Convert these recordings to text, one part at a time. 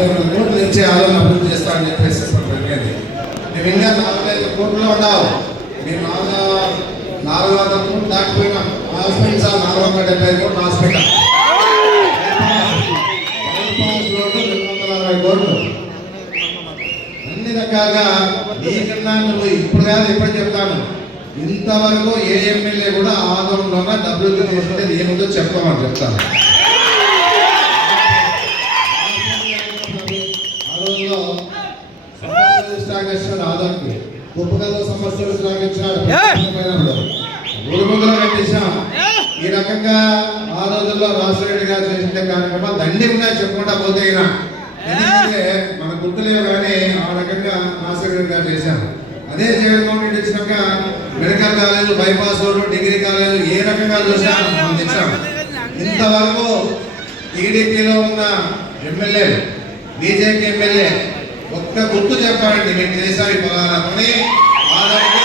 45 కోట్లు తెచ్చి ఆలోచన అభివృద్ధి చేస్తామని చెప్పేసి జరిగేది. మేము ఇంకా 45 కోట్లు ఉన్నావు, మేము 400 కోట్లు దాటిపోయినాం. హాస్పిటల్ సార్ 475 కోట్లు హాస్పిటల్, రోడ్డు 260 కోట్లు, అన్ని రకాలుగా నీకన్నా నువ్వు ఇప్పుడు కాదు ఎప్పుడు చెప్తాను, ఇంతవరకు ఏ ఎమ్మెల్యే కూడా ఆదరణలోనే డబ్బులు తీసుకుంటే ఏముందో చెప్తామని చెప్తాను. ఆ రోజులో సమస్యలు ఆదరణకి గొప్పగా సమస్యలు ఊరుముద్ర కట్టించాం. ఈ రకంగా ఆ రోజుల్లో రాజశేఖర గారు చేసిన కార్యక్రమాలు దండి ఉన్నాయి చెప్పుకుంటా పోతే, ఎందుకంటే మన గుర్తులేవు కానీ ఆ రకంగా రాజశేఖర గారు చేశారు. అదే జగన్మోహన్ రెడ్డి వచ్చినాక మెడికల్ కాలేజీలు, బైపాస్ రోడ్డు, డిగ్రీ కాలేజీలు ఏ రకంగా చూసాం మనం తెచ్చాం. ఇంతవరకు టీడీపీలో ఉన్న ఎమ్మెల్యే, బీజేపీ ఎమ్మెల్యే ఒక్క గుర్తు చెప్పాలండి, మేము చేశారు ఈ ఫలానా పని. ఆ రకంగా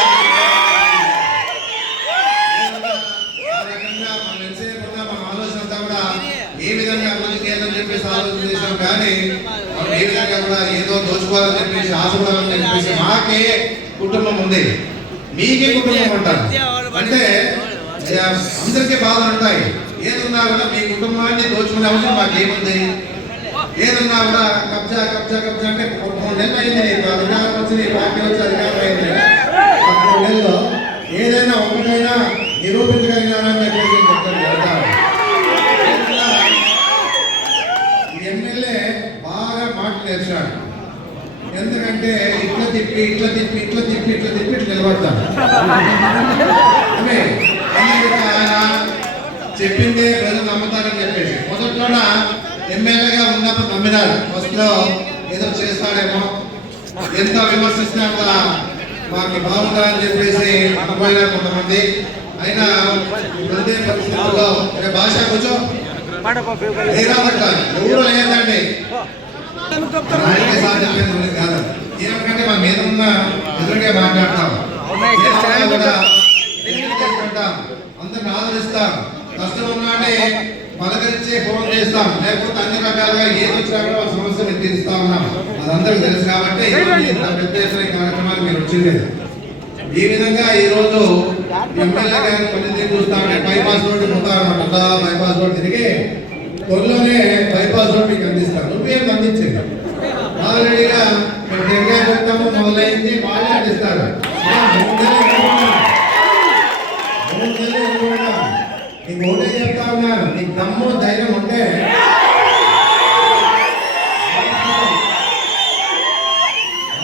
మనం ఎంతసేపు ఉన్నా మన ఆలోచన అంతా కూడా ఏ విధంగా అభివృద్ధి చేయాలని చెప్పేసి ఆలోచన చేశాం. కానీ మనం ఏ విధంగా కూడా ఏదో దోచుకోవాలని చెప్పేసి ఆశపడాలని చెప్పేసి మాకే కుటుంబం ఉంది, మీకే కుటుంబం అంటారు. అంటే అందరికీ బాధలు ఉంటాయి. ఏదున్నా కూడా మీ కుటుంబాన్ని దోచుకునే అవసరం మాకేముంది? ఏదన్నా కూడా కబ్జా కబ్జా కబ్జా అంటే 3 నెలలు అయింది, అధికారం వచ్చి పార్టీ వచ్చి అధికారం అయింది. 3 నెలల్లో ఏదైనా ఒకటైనా నిరూపించగలిగినారని చెప్పేసి చెప్తాను. ఎమ్మెల్యే బాగా మాటలు నేర్చాడు. ఎందుకంటే ఇట్లా తిప్పి ఇట్లా తిప్పి ఇట్లా తిప్పి ఇట్లా తిప్పి ఇట్లా నిలబడతాడు. ఆయన చెప్పిందే ప్రజలు నమ్ముతారని చెప్పేసి మొదట్లోన ఎమ్మెల్యేగా ఉన్నప్పుడు నమ్మినారు. ఫస్ట్ లో ఏదో చేస్తాడేమో, ఎంత విమర్శిస్తున్నా కూడా మాకు బాగుంటుందని చెప్పేసి అనుకోయినారు కొంతమంది. అయినా ప్రతి పరిస్థితుల్లో భాష కొంచెం ఎవరు లేదండి, కాదు. ఏమంటే మా మీద ఉన్న ఎదురుగా మాట్లాడతాం, అందరిని ఆదరిస్తాం, కష్టం ఉన్నాడే పలకరించి ఫోన్ చేస్తాం, లేకపోతే అన్ని రకాలుగా ఏది వచ్చినా కూడా సమస్యలు తీరుస్తా ఉన్నాం. అదందరికీ తెలుసు కాబట్టి పెద్ద ఎత్తున ఈ కార్యక్రమాలు మీరు వచ్చింది. ఈ విధంగా ఈ రోజు ఎమ్మెల్యే గారి పనితీరు చూస్తా ఉంటే బైపాస్ రోడ్డు పోతారన్నమాట. బైపాస్ రోడ్ తిరిగి త్వరలోనే బైపాస్ రోడ్ మీకు అందిస్తారు. నువ్వేం అందించండి, ఆల్రెడీగా మేము చెప్తాము, మొదలైంది, వాళ్ళే అందిస్తారు. నీకు ఒకటే చెప్తా ఉన్నాను, నీకు దమ్ము ధైర్యం ఉంటే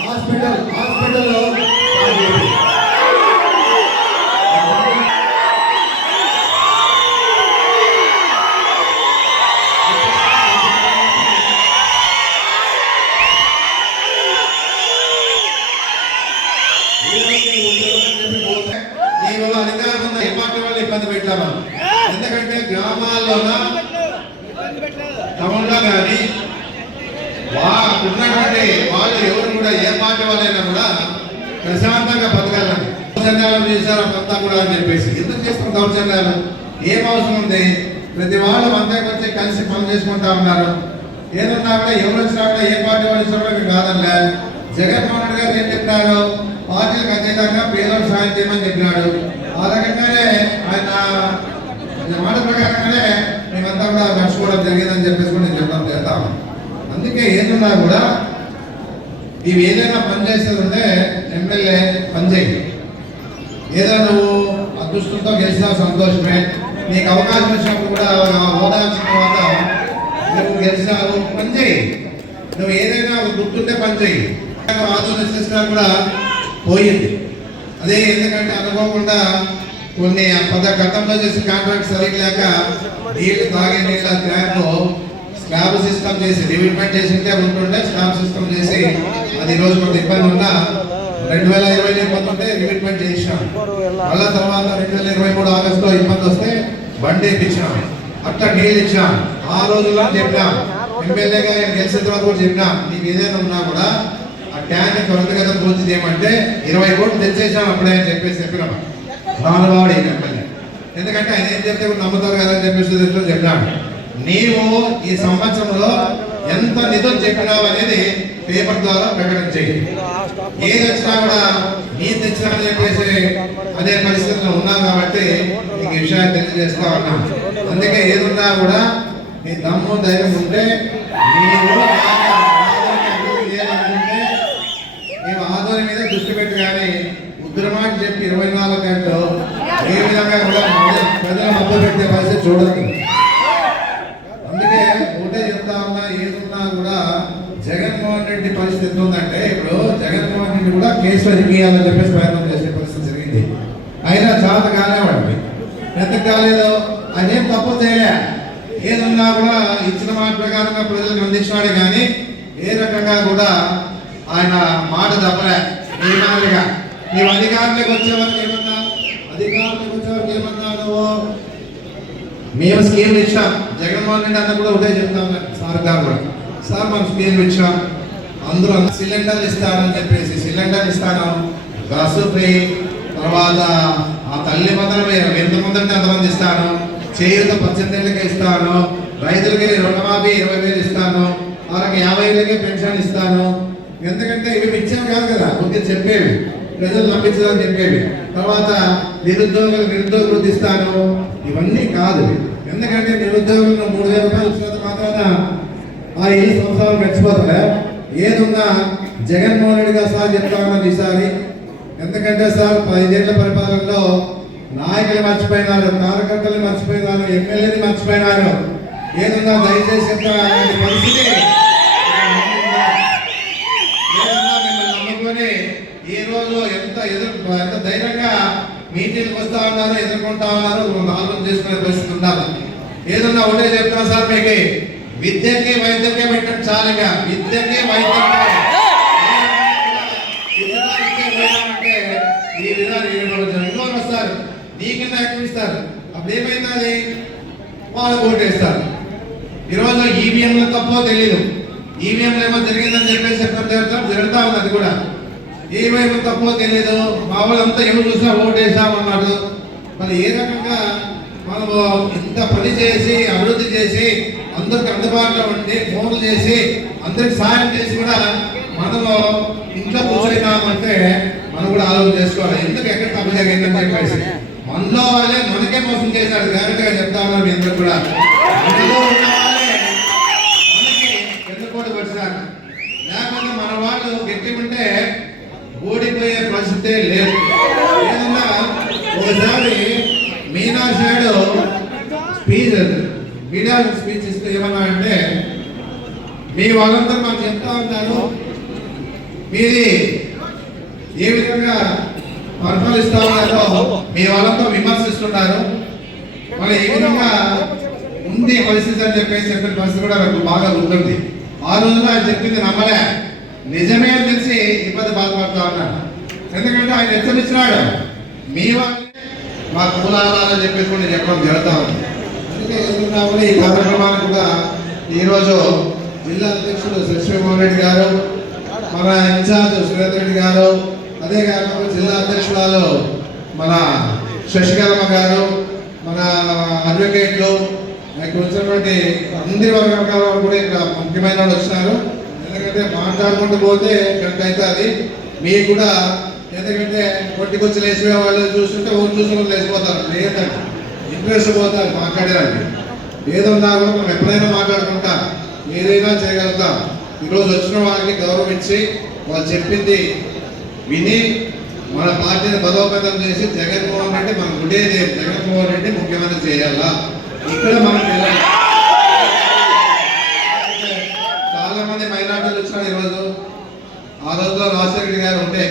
హాస్పిటల్లో ఇబ్బంది పెట్టామా? ఎందుకంటే గ్రామాల్లోన టౌన్లో కానీ ఉన్నటువంటి వాళ్ళు ఎవరు కూడా ఏ పార్టీ వాళ్ళైనా కూడా ప్రశాంతంగా బతకాలని దౌర్జన్యాలు చేశారు అంతా కూడా అని చెప్పేసి. ఎందుకు చేస్తున్న దౌర్జన్యాలు? ఏం అవసరం ఉంది? ప్రతి వాళ్ళు అంతకు వచ్చి కలిసి పని చేసుకుంటా ఉన్నారు. ఏదన్నా కూడా ఎవరు వచ్చినా కూడా ఏ పార్టీ వాళ్ళు వచ్చినా కూడా కాదనిలే. జగన్మోహన్ రెడ్డి గారు ఏం చెప్పినారు? పార్టీలకు అతీతంగా పేదోడు సాయం చేయమని చెప్పినాడు. ఆ రకంగానే ఆయన మాట ప్రకారంగానే మేమంతా కూడా నడుచుకోవడం జరిగిందని చెప్పేసి కూడా నేను చెప్పడం చేద్దాం. అందుకే ఏదన్నా కూడా ఇవి ఏదైనా పని చేసేది ఉంటే ఎమ్మెల్యే పని చేయి. ఏదైనా నువ్వు అదృష్టంతో గెలిచినా సంతోషమే. నీకు అవకాశం వచ్చినప్పుడు కూడా హోదా వచ్చిన తర్వాత నువ్వు గెలిచినావు, పని చేయి. నువ్వు ఏదైనా గుర్తుంటే పని చేయి. ఆలోచన కూడా పోయింది అదే. ఎందుకంటే అనుకోకుండా కొన్ని గతంలో చేసిన కాంట్రాక్ట్ సరిగ్గా లేక నీళ్లు తాగే నీళ్ళ ట్యాంకు స్లాబ్ సిస్టమ్ చేసి రివిట్మెంట్ చేసింటే ఉంటుండే, స్లాబ్ సిస్టమ్ చేసి అది ఈరోజు కొంత ఇబ్బంది ఉన్నా 2020 పోతుంటే రివిట్మెంట్ చేసినాం. మళ్ళా తర్వాత 2023 ఆగస్టులో ఇబ్బంది వస్తే బండి ఇప్పించినాం, అట్లా నీళ్ళు ఇచ్చినాం. ఆ రోజుల్లో చెప్పినాం, ఎమ్మెల్యేగా గెలిచిన తర్వాత కూడా చెప్పినాం, నీకు ఏదైనా ఉన్నా కూడా ఆ ట్యాంక్ త్వరితగతిన పూర్తి చేయమంటే 20 కోట్లు తెచ్చేసాం అప్పుడే అని చెప్పినాం. రానువాడు ఎమ్మెల్యే, ఎందుకంటే ఆయన ఏం చెప్తే నమ్ముతారు కదా అని చెప్పేసి చెప్పినాడు. నీవు ఈ సంవత్సరంలో ఎంత నిధులు చెప్పినావు అనేది పేపర్ ద్వారా ప్రకటన చేయి. ఏది వచ్చినా కూడా నేను తెచ్చినా అని చెప్పేసి అదే పరిస్థితిలో ఉన్నాం కాబట్టి ఈ విషయాన్ని తెలియజేస్తా ఉన్నాం. అందుకే ఏదున్నా కూడా నీ దమ్ము ధైర్యం ఉంటే మేము ఆదోని మీద దృష్టి పెట్టి కానీ ఉద్రమాట చెప్పి 24 గంటలు ఏ విధంగా కూడా ప్రజల మధ్య పెట్టే పరిస్థితి చూడదు. అందుకే ఒకటే చెప్తా ఉన్నా, ఏదున్నా కూడా జగన్మోహన్ రెడ్డి పరిస్థితి ఉందంటే ఇప్పుడు జగన్మోహన్ రెడ్డి కూడా కేసు ఇరిగియాలని చెప్పేసి ప్రయత్నం చేసే పరిస్థితి జరిగింది. అయినా చాత కానివ్వండి, ఎందుకు కాలేదు? ఆయన ఏం తప్పు చేయలే. ఏదున్నా కూడా ఇచ్చిన మాట ప్రకారంగా ప్రజలకు అందించినాడే కానీ ఏ రకంగా కూడా ఆయన మాట తప్పలే. నియమాలుగా నీవు అధికారులకు వచ్చేవారికి ఏమన్నా నువ్వు మేము స్కీమ్ ఇచ్చాం. జగన్మోహన్ రెడ్డి అన్న కూడా ఒకటే చెప్తాం సార్ గారు కూడా, సార్ మనం స్కీమ్ ఇచ్చాం, అందరూ సిలిండర్లు ఇస్తారని చెప్పేసి సిలిండర్ ఇస్తాను, గ్యాస్ ఫ్రీ, తర్వాత ఆ తల్లి మందరం ఎంతమంది అంటే అంతమంది ఇస్తాను, చేయూత 18 ఏళ్ళకే ఇస్తాను, రైతులకి రుణమాఫీ 20,000 ఇస్తాను, వాళ్ళకి 50,000కే పెన్షన్ ఇస్తాను. ఎందుకంటే ఇవి ఇచ్చాం కాదు కదా, కొద్దిగా చెప్పేవి ప్రజలు నమ్మించదని చెప్పేవి. తర్వాత నిరుద్యోగ వృద్ధి ఇస్తాను, ఇవన్నీ కాదు. ఎందుకంటే నిరుద్యోగులను 3,000 రూపాయలు ఇచ్చినంత మాత్రాన ఆ ఇల్లు సంవత్సరాలు గడిచిపోతుందా? ఏదున్నా జగన్మోహన్ రెడ్డి గారు సార్ చెప్తా ఉన్నది ఈసారి. ఎందుకంటే సార్ 5 ఏళ్ల పరిపాలనలో నాయకులు మర్చిపోయినారు, కార్యకర్తలు మర్చిపోయినారు, ఎమ్మెల్యేని మర్చిపోయినారు. ఏదన్నా దయచేసి పరిస్థితి నమ్ముకొని ఈ రోజు ఎంత ధైర్యంగా మీటింగ్కి వస్తా ఉన్నారు, ఎదుర్కొంటా ఉన్నారు, ఆలోచన చేసుకునే పరిస్థితి ఉండాలి. ఏదన్నా ఒకటే చెప్తున్నా సార్, మీకు విద్యకి వైద్యకే పెట్టండి చాలుగా. విద్యకి వైద్యకే ఈ విధానం వస్తారు, నీకన్నా ఎక్కువ ఇస్తారు. అప్పుడు ఏమైంది? వాళ్ళు ఓటేస్తారు. ఈరోజు ఈవీఎంలు తప్పో తెలీదు, ఈవీఎంలు ఏమో జరిగిందని చెప్పేసి జరుగుతా ఉంది. అది కూడా ఏమేమో తప్పో తెలియదు. మా వాళ్ళంతా ఎవరు చూసినా ఓటేసామన్నాడు. మరి ఏ రకంగా మనము ఇంత పని చేసి అభివృద్ధి చేసి అందరికి అందుబాటులో ఉండి ఫోన్లు చేసి అందరికి సాయం చేసి కూడా మనము ఇంట్లో కూర్చొని మనం కూడా ఆలోచన చేసుకోవాలి. ఎందుకు ఎక్కడ తప్పు జరిగిందని చెప్పేసి మనలో వాళ్ళే మనకే మోసం చేశాడు. డైరెక్ట్ గా చెప్తా ఉన్నారు, మీ అందరూ కూడా మనలో ఉన్న వాళ్ళే మనకి ఎన్నుకోటి వచ్చినారు. లేకపోతే మన వాళ్ళు గట్టి ఉంటే ఓడిపోయే పరిస్థితే లేదు. ఏదన్నా ఒకసారి మీనాక్షి నాయుడు మీడియా స్పీచ్ ఇస్తే ఏమన్నా అంటే, మీ వాళ్ళందరూ మాకు చెప్తా ఉంటారు, మీది ఏ విధంగా పరిపాలిస్తా ఉన్నారో మీ వాళ్ళంతా విమర్శిస్తున్నారు, మరి ఏ విధంగా ఉంది పరిస్థితి అని చెప్పేసి చెప్పిన పరిస్థితి కూడా నాకు బాగా గుర్తుంది. ఆ రోజున ఆయన చెప్పింది నమ్మలే, నిజమే అని తెలిసి ఇబ్బంది బాధపడతా ఉన్నాను. ఎందుకంటే ఆయన హెచ్చరించినాడు, మీ వాళ్ళే మా మూలాలని చెప్పేసి కూడా చెప్పడం జరుగుతా ఉంది. అందుకే కూడా ఈ కార్యక్రమాన్ని కూడా ఈరోజు జిల్లా అధ్యక్షుడు శశిమోహన్ రెడ్డి గారు, మన ఇన్ఛార్జ్ సురేంద్ర రెడ్డి గారు, అదే కాకుండా జిల్లా అధ్యక్షురాలు మన శశికళమ్మ గారు, మన అడ్వకేట్లు, ఇక్కడ వచ్చినటువంటి అందరి వర్గాల కూడా ఇక్కడ ముఖ్యమైన వాళ్ళు వచ్చినారు. ఎందుకంటే మాట్లాడుకుంటూ పోతే గంట అవుతుంది మీకు కూడా. ఎందుకంటే కొట్టికొచ్చి లేచిపోయే వాళ్ళు చూస్తుంటే ఊరు చూసిన వాళ్ళు లేచిపోతారు, లేదంటే ఇంట్రెస్ట్ పోతారు మాట్లాడేదానికి. ఏదన్నా కూడా మనం ఎప్పుడైనా మాట్లాడుకుంటాం, ఏదైనా చేయగలుగుతాం. ఈరోజు వచ్చిన వాళ్ళకి గౌరవం ఇచ్చి వాళ్ళు చెప్పింది విని మన పార్టీని బలోపేతం చేసి జగన్మోహన్ రెడ్డి మనం ఉండేది జగన్మోహన్ రెడ్డి ముఖ్యమంత్రి చేయాలా, ఇక్కడ మనం చాలా మంది మైనార్టీలు వచ్చినారు ఈరోజు. ఆ రోజులో రాజశేఖర గారు ఉంటే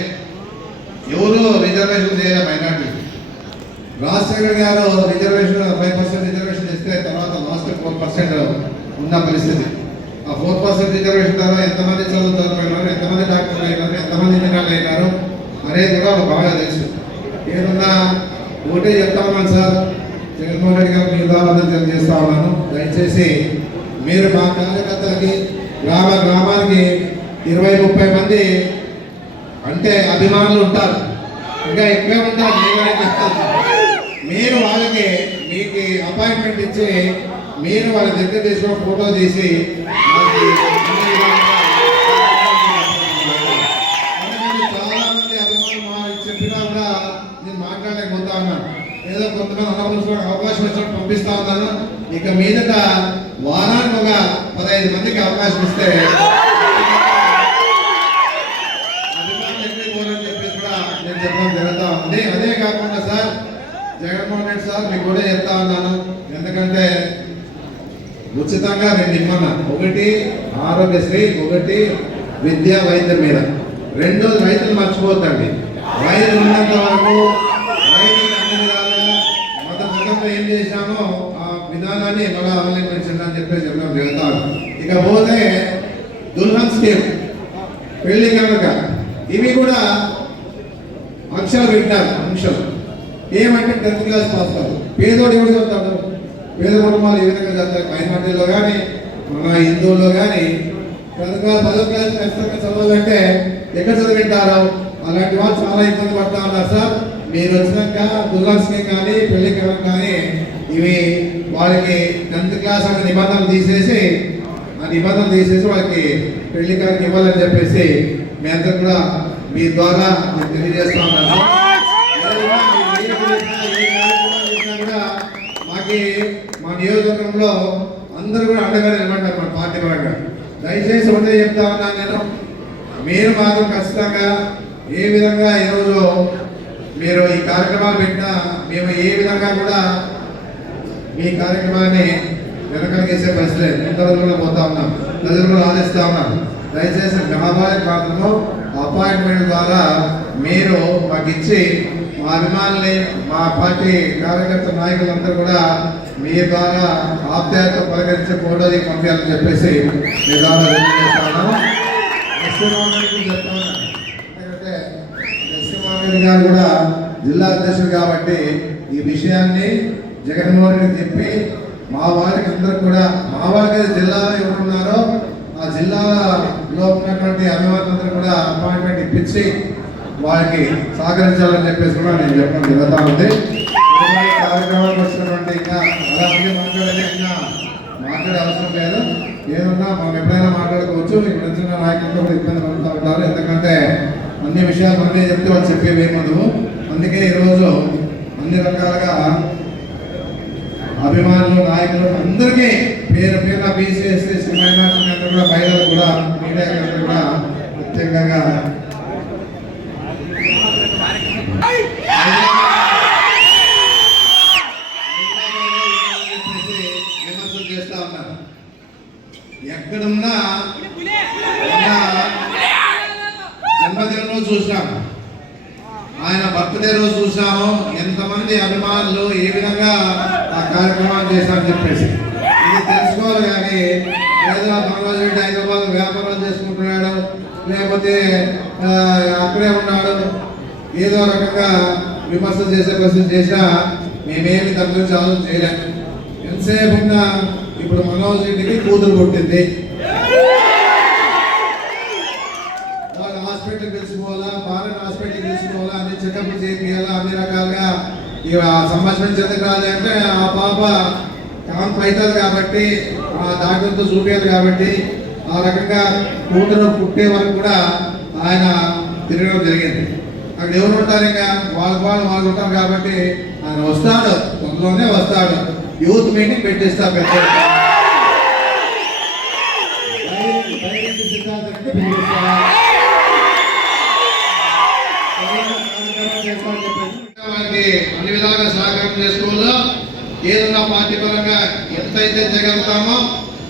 ఎవరు రిజర్వేషన్ చేయలే మైనార్టీ. రాజశేఖర గారు రిజర్వేషన్ 5% రిజర్వేషన్ ఇస్తే తర్వాత లాస్ట్ 4% ఉన్న పరిస్థితి. ఆ 4% రిజర్వేషన్ ద్వారా ఎంతమంది చదువుతారు, ఎంతమంది డాక్టర్లు అయినారు, ఎంతమంది ఇంజనీర్లు అయినారు అనేది కూడా బాగా తెలుసు. ఏదన్నా ఒకటే చెప్తా ఉన్నాను సార్, జగన్మోహన్ రెడ్డి గారు మీ ద్వారా తెలియజేస్తా ఉన్నాను, దయచేసి మీరు మా కార్యకర్తలకి గ్రామానికి 20-30 మంది అంటే అభిమానులు ఉంటారు, ఇంకా ఎక్కువే ఉంటారు. మీరు వాళ్ళకి మీకు అపాయింట్మెంట్ ఇచ్చి మీరు వాళ్ళ దగ్గర తీసుకున్న ఫోటో తీసి చాలా మంది అభిమానులు చెప్పినా కూడా నేను మాట్లాడలేకపోతా ఉన్నాను. ఏదో కొంతమంది అన్నవలసిన అవకాశం వచ్చినట్టు పంపిస్తా ఉన్నాను. ఇక మీదట వారానికి ఒక 15 మందికి అవకాశం ఇస్తే అభిమానులు ఎక్కడికి పోరని చెప్పేసి కూడా నేను చెప్పడం జరుగుతా ఉంది. అదే కాకుండా సార్ జగన్మోహన్ రెడ్డి సార్ మీకు కూడా చెప్తా ఉన్నాను, ఎందుకంటే ఉచితంగా 2 ఇమ్మన్నా. ఒకటి ఆరోగ్యశ్రీ, ఒకటి విద్యా వైద్యం మీద. 2 రైతులు మర్చిపోద్దండి. రైతులు ఉన్నంత వరకు రైతులు అన్ని విధాలుగా గతంలో ఏం చేశామో ఆ విధానాన్ని మళ్ళీ అవలంబించండి అని చెప్పేసి చెప్పడం జరుగుతాను. ఇక పోతే దుల్హన్ స్కీమ్, పెళ్లి కనుక ఇవి కూడా ఆంక్షలు పెట్టారు. ఆంక్షలు ఏమంటే 10th క్లాస్ పాస్ కాదు. పేదోడు ఎవరు చదువుతాడు? పేద కుటుంబాలు ఏ విధంగా చదువుతారు? మైనార్టీలో కానీ మన హిందువుల్లో కానీ 10th క్లాస్ ఖచ్చితంగా చదవాలంటే ఎక్కడ చదివింటారు? అలాంటి వాళ్ళు చాలా ఇబ్బంది పడతా ఉన్నారు సార్. మీరు వచ్చినాక దుల్హన్ స్కీమ్ కానీ పెళ్లి కానీ ఇవి వాళ్ళకి 10th క్లాస్ అనే నిబంధనలు తీసేసి వాళ్ళకి పెళ్లి కానికి ఇవ్వాలని చెప్పేసి మీ అందరూ కూడా మీ ద్వారా నేను తెలియజేస్తా ఉన్నాను. మాకి మా నియోజకవర్గంలో అందరూ కూడా అండగా నిలబడ్డారు మన పార్టీ పరంగా. దయచేసి ఒకటే చెప్తా ఉన్నాను నేను, మీరు మాత్రం ఖచ్చితంగా ఏ విధంగా ఈరోజు మీరు ఈ కార్యక్రమాలు పెట్టినా మేము ఏ విధంగా కూడా మీ కార్యక్రమాన్ని వెనకలిగేసే పరిస్థితి లేదు. ముందు రోజుల్లో పోతా ఉన్నాం, ప్రజలు కూడా ఆదేస్తా ఉన్నాం. దయచేసి గ్రామాలకు మాత్రము అపాయింట్మెంట్ ద్వారా మీరు మాకు ఇచ్చి మా అభిమానుల్ని మా పార్టీ కార్యకర్త నాయకులందరూ కూడా మీ ద్వారా ఆప్యాయత పలకరించి ఫోటోది పంపించాలని చెప్పేసి మీ ద్వారా తెలియజేస్తాను. ఎందుకంటే ఎస్ఎంఆర్ గారు కూడా జిల్లా అధ్యక్షుడు కాబట్టి ఈ విషయాన్ని జగన్మోహన్ రెడ్డి చెప్పి మా వాళ్ళకి అందరూ కూడా, మా వాళ్ళకి జిల్లాలో ఎవరున్నారో ఆ జిల్లాలో ఉన్నటువంటి అభిమానులందరూ కూడా అపాయింట్మెంట్ ఇప్పించి వాళ్ళకి సహకరించాలని చెప్పేసి కూడా నేను చెప్పడం జరుగుతూ ఉంది. కార్యక్రమాలకు వచ్చినటువంటి ఇంకా అలాగే మాట్లాడే అవసరం లేదు. ఏదన్నా మనం ఎప్పుడైనా మాట్లాడుకోవచ్చు. ఇక్కడ వచ్చిన నాయకులతో కూడా ఇబ్బంది పడుతూ ఉంటారు, ఎందుకంటే అన్ని విషయాలు మనమే చెప్తే వాళ్ళు చెప్పేవి ఏమదు. అందుకే ఈరోజు అన్ని రకాలుగా అభిమానులు నాయకులు అందరికీ పేరు పేరున బీసీ ఎస్సీ మైనార్టీ అందరూ కూడా మహిళలు కూడా మీడియా కూడా ప్రత్యేకంగా విమర్శలు చేస్తా ఉన్నారు. ఎక్కడున్నా జన్మదినం రోజు చూసినాము, ఆయన బర్త్డే రోజు చూసాము, ఎంతమంది అభిమానులు ఏ విధంగా ఆ కార్యక్రమాలు చేశారని చెప్పేసి ఇది తెలుసుకోవాలి. కానీ ఏదో మనోజ్ రెడ్డి హైదరాబాద్ వ్యాపారం చేసుకుంటున్నాడు, లేకపోతే అక్కడే ఉన్నాడు, ఏదో రకంగా విమర్శలు చేసే పరిస్థితి చేసినా మేమేమి దాని గురించి ఆలోచన చేయలేము. ఎంతసేపు ఉన్నా ఇప్పుడు మనోజ్ రెడ్డికి కూతురు పుట్టింది, వాళ్ళు హాస్పిటల్కి తెలుసుకోవాలా, భార్య హాస్పిటల్కి తెలుసుకోవాలా, అన్ని చెకప్లు చేయాలా, అన్ని రకాలుగా ఇక సంభాషణ చెందకు రాలి అంటే ఆ పాప కాంపు అవుతుంది కాబట్టి ఆ డాక్టర్తో చూపించాలి కాబట్టి ఆ రకంగా కూతురు పుట్టే వరకు కూడా ఆయన తిరగడం జరిగింది. అక్కడ ఎవరు ఉంటారు, ఇంకా వాళ్ళు ఉంటారు కాబట్టి ఆయన వస్తాడు, తొందరలోనే వస్తాడు. యూత్ మీటింగ్ పెట్టిస్తా పెద్ద అన్ని విధాలుగా సహకారం చేసుకోవాలో, ఏదన్నా పార్టీ పరంగా ఎంతైతే చేయగలుగుతామో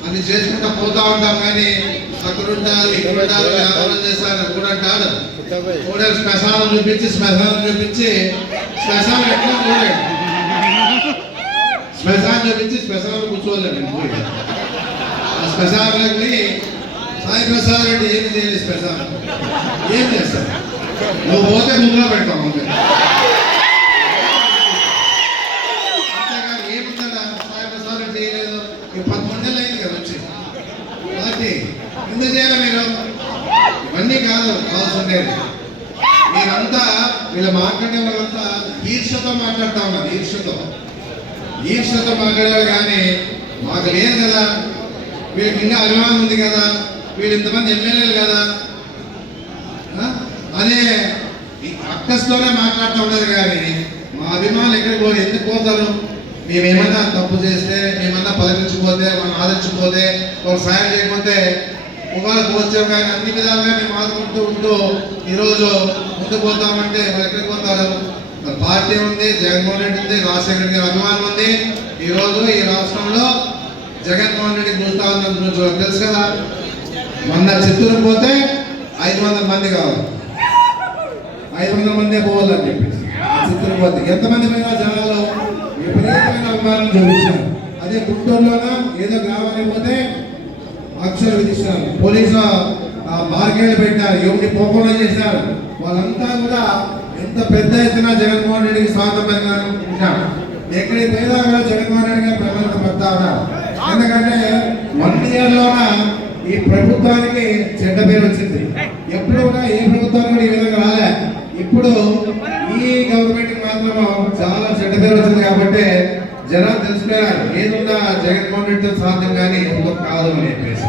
అది చేసుకుంటా పోతా ఉంటాం. కానీ అక్కడుంటారు ఇక్కడుంటారు వ్యాపారం చేస్తారు కూడంటాడు కూడలు శ్మశానం చూపించి శ్మశానం ఎట్లా చూడండి, శ్మశానం చూపించి శ్మశానం కూర్చోలేండి. శ్మశానానికి పోయి సాయి ప్రసాద్ రెడ్డి ఏమి చేయలేదు, శ్మశానం ఏం చేస్తావు, నువ్వు పోతే ముందులో పెడతావు అంతే. అంతేగాని ఏముందా సాయి ప్రసాద్ రెడ్డి చేయలేదు, 13 నెలలు అయింది కదా వచ్చి కాబట్టి ఎందుకు చేయాలి మీరు? ఇవన్నీ కాదు కావాల్సిండేది. మీరంతా వీళ్ళు మాట్లాడే వాళ్ళంతా ఈర్ష్యతో మాట్లాడుతూ ఉన్నారు, ఈర్ష్యతో మాట్లాడారు. కానీ మాకు లేదు కదా, వీళ్ళకి ఇంకా అభిమానం ఉంది కదా, వీళ్ళు ఇంతమంది ఎమ్మెల్యేలు కదా అనే అక్కస్తోనే మాట్లాడుతూ ఉండదు. కానీ మా అభిమానులు ఎక్కడికి పోయి ఎందుకు పోతారు? మేమేమన్నా తప్పు చేస్తే, మేమన్నా పలకరించిపోతే, మనం ఆదరించిపోతే, ఒక సాయం చేయకపోతే ఒకవేళ పోతాం. కానీ అన్ని విధాలుగా మేము ఆదుకుంటూ ఉంటూ ఈరోజు ముందుకు పోతామంటే వాళ్ళు ఎక్కడికి పోతారు? పార్టీ ఉంది, జగన్మోహన్ రెడ్డి ఉంది, రాజశేఖర రెడ్డి అభిమానం ఉంది. ఈరోజు ఈ రాష్ట్రంలో జగన్మోహన్ రెడ్డి గుర్తా ఉందని తెలుసు కదా. మొన్న చిత్తూరు పోతే 500 మంది కావాలి, 500 మందే పోవాలని చెప్పేసి చిత్తూరు పోతే ఎంతమంది పోయినా జనాలు విపరీతమైన అభిమానం చూపించారు. అదే గుంటూరులోన ఏదో గ్రామానికి పోతే అక్షర విధిస్తారు, పోలీసులు మార్కెట్లు పెట్టారు, ఎవరిని పోకుండా చేశారు. వాళ్ళంతా కూడా ఎంత పెద్ద ఎత్తున జగన్మోహన్ రెడ్డికి స్వాగతం పలికారు. ఎక్కడికి పోయినా కూడా జగన్మోహన్ రెడ్డి గారు ప్రజలకు పడతా ఉన్నారు. ఎందుకంటే 1 year లోన ఈ ప్రభుత్వానికి చెడ్డ పేరు వచ్చింది. ఎప్పుడు కూడా ఏ ప్రభుత్వానికి కూడా ఈ విధంగా రాలే. ఇప్పుడు ఈ గవర్నమెంట్ మాత్రం చాలా చెడ్డ పేరు వచ్చింది. కాబట్టి జనాలు తెలుసుకున్నారు ఏదున్నా జగన్మోహన్ రెడ్డితో సాధ్యం కానీ ఇంకొక కాదు అని చెప్పేసి.